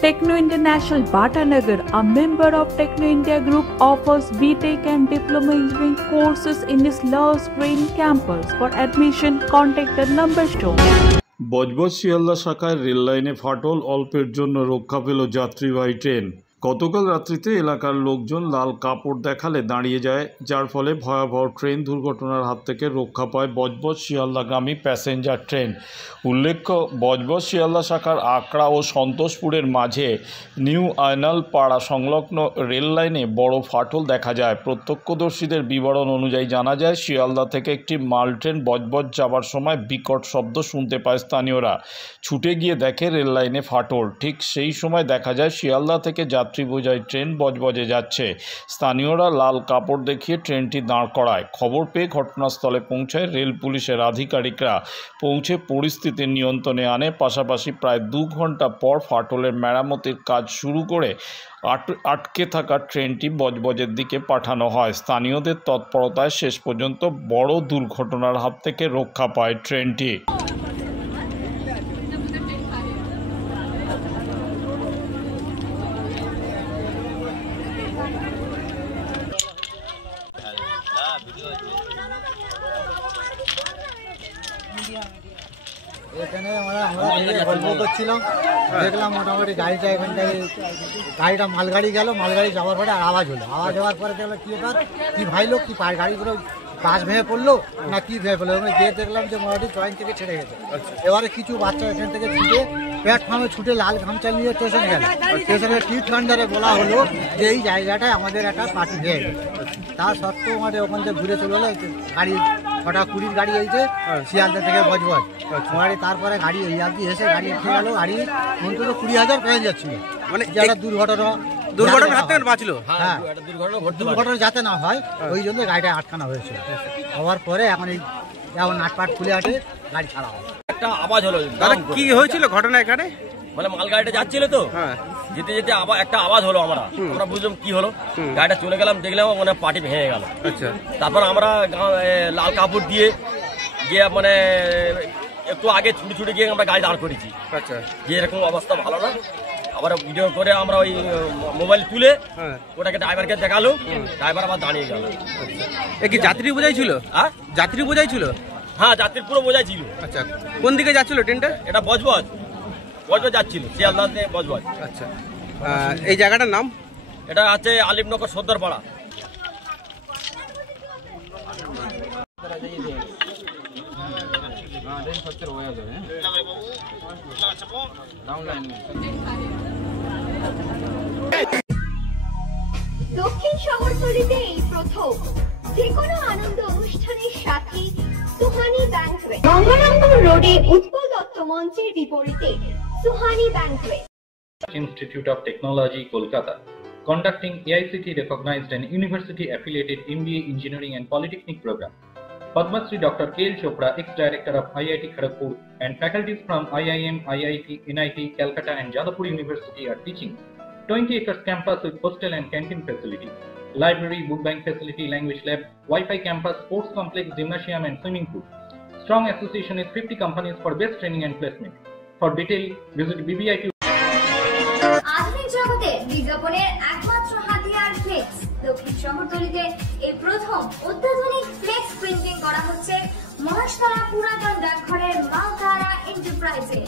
Techno International Bhatanagar, a member of Techno India Group, offers BTech and Diploma Engineering courses in its Love Green campus. For admission, contact the number shown. Budge Budge Sealdah শাখায় rail লাইনে ফাটল, অল্পের জন্য রক্ষা পেল যাত্রীবাহী train. গতকাল রাত্রিতে এলাকার লোকজন লাল কাপড় দেখালে দাঁড়িয়ে যায়, যার ফলে ভয়াবহ ট্রেন দুর্ঘটনার হাত থেকে রক্ষা পায় বজবজ শিয়ালদাগামী প্যাসেঞ্জার ট্রেন। উল্লেখ্য, বজবজ শিয়ালদা শাখার আকড়া ও সন্তোষপুরের মাঝে নিউ আয়নাল পাড়া সংলগ্ন রেল লাইনে বড় ফাটল দেখা যায়। প্রত্যক্ষদর্শীদের বিবরণ অনুযায়ী জানা যায়, শিয়ালদা থেকে একটি মাল ট্রেন বজবজ যাবার সময় বিকট শব্দ শুনতে পায় স্থানীয়রা। ছুটে গিয়ে দেখে রেল লাইনে ফাটল। ঠিক সেই সময় দেখা যায় শিয়ালদা থেকে যাত্রী বোঝাই ট্রেন বজবজে যাচ্ছে। স্থানীয়রা লাল কাপড় দেখিয়ে ট্রেনটি দাঁড় করায়। খবর পেয়ে ঘটনাস্থলে পৌঁছায় রেল পুলিশের আধিকারিকরা। পৌঁছে পরিস্থিতি নিয়ন্ত্রণে আনে। পাশাপাশি প্রায় 2 ঘন্টা পর ফাটলের মেরামতির কাজ শুরু করে আটকে থাকা ট্রেনটি বজবজের দিকে পাঠানো হয়। স্থানীয়দের তৎপরতায় শেষ পর্যন্ত বড় দুর্ঘটনার হাত থেকে রক্ষা পায় ট্রেনটি। এখানে আমরা গল্প করছিলাম, দেখলাম মোটামুটি গাড়িটা এখানটায় গাড়িটা মালগাড়ি গেল, মালগাড়ি যাওয়ার পরে আওয়াজ হলো, আওয়াজ হওয়ার পরে দেখলাম কি ব্যাপার, কি ভাইলো কি গাড়িগুলো বাস ভেঙে পড়লো না কি ভেঙে পড়লো। ওখানে গিয়ে দেখলাম যে মোটামুটি জয়েন্ট থেকে ছেড়ে গেছে। এবারে কিছু বাচ্চা এখান থেকে ছুটে প্ল্যাটফর্মে ছুটে লাল গামছা নিয়ে স্টেশনে গেল। স্টেশনের টিট কান্ডারে বলা হলো যে এই জায়গাটায় আমাদের একটা পার্টি ভেঙে গেছে। তা সত্ত্বেও আমাদের ওখান থেকে ঘুরে চলে গেলো। গাড়ি 6:20 গাড়ি হয়েছে শিয়ালদা থেকে বজবজ। তারপরে গাড়ি এই আর কি এসে গাড়ি খেয়ে গেল। গাড়ি অন্তত 20,000 প্যাসেঞ্জার ছিল। মানে যারা দুর্ঘটনার হাত থেকে বাঁচলো। হ্যাঁ, দুর্ঘটনা যাতে না হয় ওই জন্য গাড়িটা আটকানো হয়েছে। হওয়ার পরে এখন এই নাটপাট খুলে আসে, গাড়ি ছাড়া হয়। একটা আওয়াজ হলো। কি হয়েছিল ঘটনা এখানে? মানে মালগাড়িটা যাচ্ছিল তো, যেতে যেতে আবার একটা আওয়াজ হলো। আমরা বুঝলাম কি হলো, গাড়িটা চলে গেলাম, দেখলাম মানে পার্টি ভেঙে গেল। আচ্ছা, তারপর আমরা লাল কাপড় দিয়ে গিয়ে মানে একটু আগে ছুটে ছুটে গিয়ে আমরা গাড়ি দাঁড় করেছি। আচ্ছা, যে এরকম অবস্থা ভালো না, আবার ভিডিও করে আমরা ওই মোবাইল তুলে ওটাকে ড্রাইভারকে দেখালো। ড্রাইভার আবার দাঁড়িয়ে গেল। এ কি যাত্রী বোঝাই ছিল? যাত্রী বোঝাই ছিল? হ্যাঁ, যাত্রীর পুরো বোঝাই ছিল। আচ্ছা, কোন দিকে যাচ্ছিল ট্রেনটা? এটা বজবজ যাচ্ছিল, শিয়ালদা থেকে বজবজ। আচ্ছা, এই জায়গাটার নাম? এটা আছে আলিমনগর সর্দারপাড়া। দক্ষিণ শহরতলিতে এই প্রথম যেকোনো আনন্দ অনুষ্ঠানের সাথে সুহানি ব্যাংকুয়েট, গঙ্গারামপুর রোডে উৎপল দত্ত মঞ্চের বিপরীতে Suhani banquet. Institute of Technology, Kolkata, conducting AICTE recognized and university affiliated MBA Engineering and Polytechnic program. Padma Shri Dr. K.L. Chopra, ex-director of IIT Kharagpur, and faculties from IIM, IIT, NIT, Calcutta and Jadavpur University are teaching. 20 acres campus with hostel and canteen facility, library, book bank facility, language lab, Wi-Fi campus, sports complex, gymnasium and swimming pool. Strong association with 50 companies for best training and placement. For detail, visit BBIQ. আধুনিক জগতে বিজ্ঞাপনের একমাত্র হাতিয়ার flakes. দক্ষিণ শহরতলিতে এই প্রথম অত্যাধুনিক flakes printing করা হচ্ছে মহাশতলা পুরাতন ডাকঘরের মা তারা এন্টারপ্রাইজে।